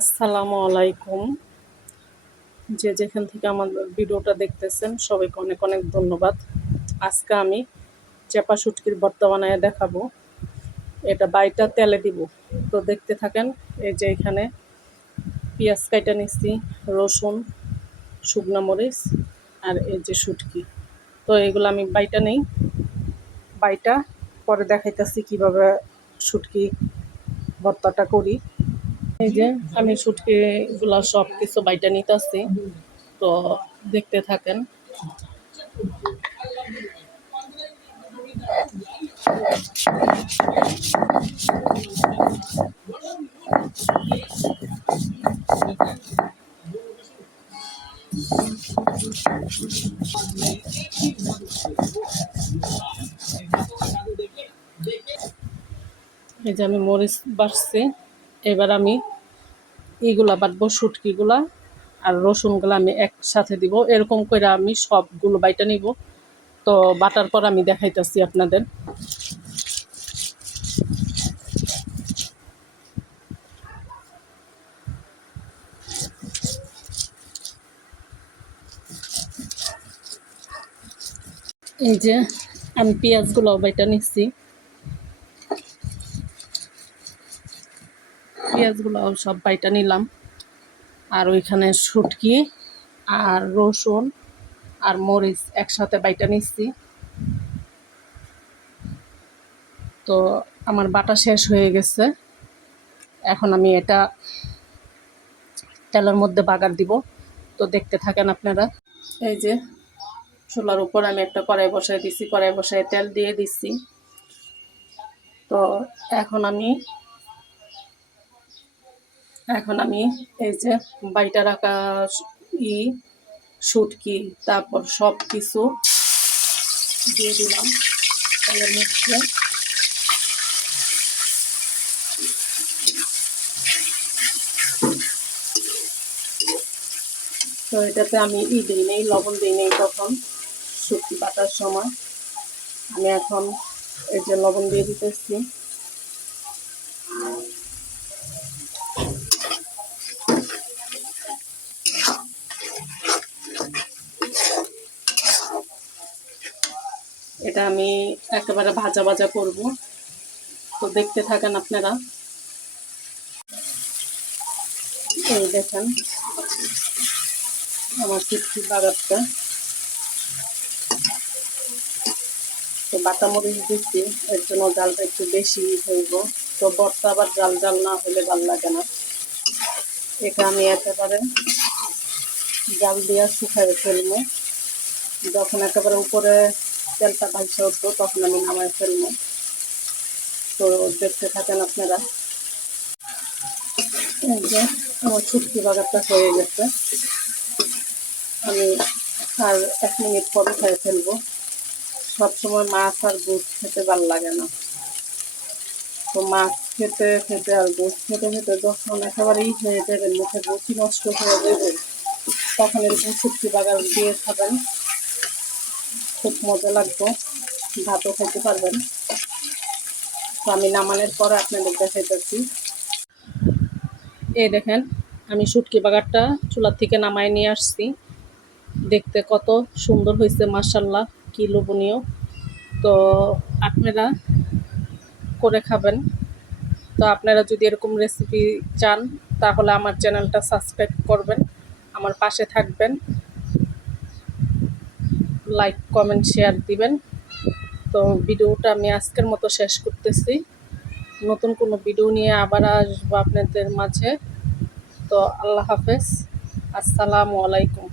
আসসালামু আলাইকুম। যে যেখান থেকে আমার ভিডিওটা দেখতেছেন সবাইকে অনেক অনেক ধন্যবাদ। আজকে আমি চেপা শুটকির ভর্তা বানায় দেখাবো। এটা বাইটা তেলে দিব। তো দেখতে থাকেন। এই যে এখানে পেঁয়াজ কাইটা নিচ্ছি, রসুন, শুকনো মরিচ আর এই যে শুটকি। তো এগুলো আমি বাইটা নেই, বাইটা পরে দেখাইতেছি কিভাবে শুটকি ভর্তাটা করি। এই যে আমি শুটকিগুলো সব কিছু বাইটা নিতেছি, তো দেখতে থাকেন। এই যে আমি মরিচ বাটছি, এবার আমি এইগুলা বাটবো, শুটকিগুলা আর রসুনগুলো আমি একসাথে দিব। এরকম করে আমি সবগুলো বাইটা নিব। তো বাটার পর আমি দেখাইতেছি আপনাদের। এই যে আমি পেঁয়াজগুলো বাইটা নিচ্ছি, পেঁয়াজগুলো সব বাইটা নিলাম। আর ওইখানে শুটকি আর রসুন আর মরিচ একসাথে বাইটা নিচ্ছি। তো আমার বাটা শেষ হয়ে গেছে। এখন আমি এটা তেলের মধ্যে বাগার দিব। তো দেখতে থাকেন আপনারা। এই যে চুলার উপর আমি একটা কড়াই বসাই দিছি, কড়াই বসায় তেল দিয়ে দিচ্ছি। তো এখন আমি এই যে বাইটা রাখা ই শুটকি তারপর সব কিছু দিয়ে দিলাম তেলের মধ্যে। তো এটাতে আমি দিই নেই, লবণ দিই নেই তখন শুটকি বাটার সময়। আমি এখন এই যে লবণ দিয়ে দিতেছি। এটা আমি একেবারে ভাজা ভাজা করব। তো দেখতে থাকেন আপনারা। এই দেখেন আমার শুটকি বাগারটা। তো বাটা মরিচ দিচ্ছি, এর জন্য জালটা একটু বেশি হইব। তো ভর্তা আবার জাল জাল না হলে ভাল লাগে না। এটা আমি একেবারে জাল দিয়ে শুকাই ফেলবো। যখন একেবারে উপরে তেলটা ভাইসে উঠবো তখন আমি নামাই ফেলবো। তো দেখতে থাকেন আপনারা। এই যে আমার শুটকি বাগারটা হয়ে গেছে। আমি আর 1 মিনিট পরে খেয়ে ফেলবো। সবসময় মাছ আর গোস খেতে ভালো লাগে না। তো মাছ খেতে খেতে আর গোস খেতে খেতে যখন একেবারেই হয়ে যাবে, মুখে রুচি নষ্ট হয়ে যাবে, তখন এরকম শুটকি বাগার দিয়ে খাবেন, খুব মজা লাগবে। ভাতও খেতে পারবেন। তো আমি নামানোর পরে আপনাদের দেখাইতেছি। এই দেখেন আমি শুটকি বাগারটা চুলার থেকে নামায় নিয়ে আসছি। দেখতে কত সুন্দর হয়েছে, মাশাআল্লাহ, কি লোভনীয়। তো আপনারা করে খাবেন। তো আপনারা যদি এরকম রেসিপি চান তাহলে আমার চ্যানেলটা সাবস্ক্রাইব করবেন, আমার পাশে থাকবেন, লাইক কমেন্ট শেয়ার দিবেন। তো ভিডিওটা আমি আজকের মতো শেষ করতেছি। নতুন কোনো ভিডিও নিয়ে আবার আসবো আপনাদের মাঝে। তো আল্লাহ হাফেজ, আসসালামু আলাইকুম।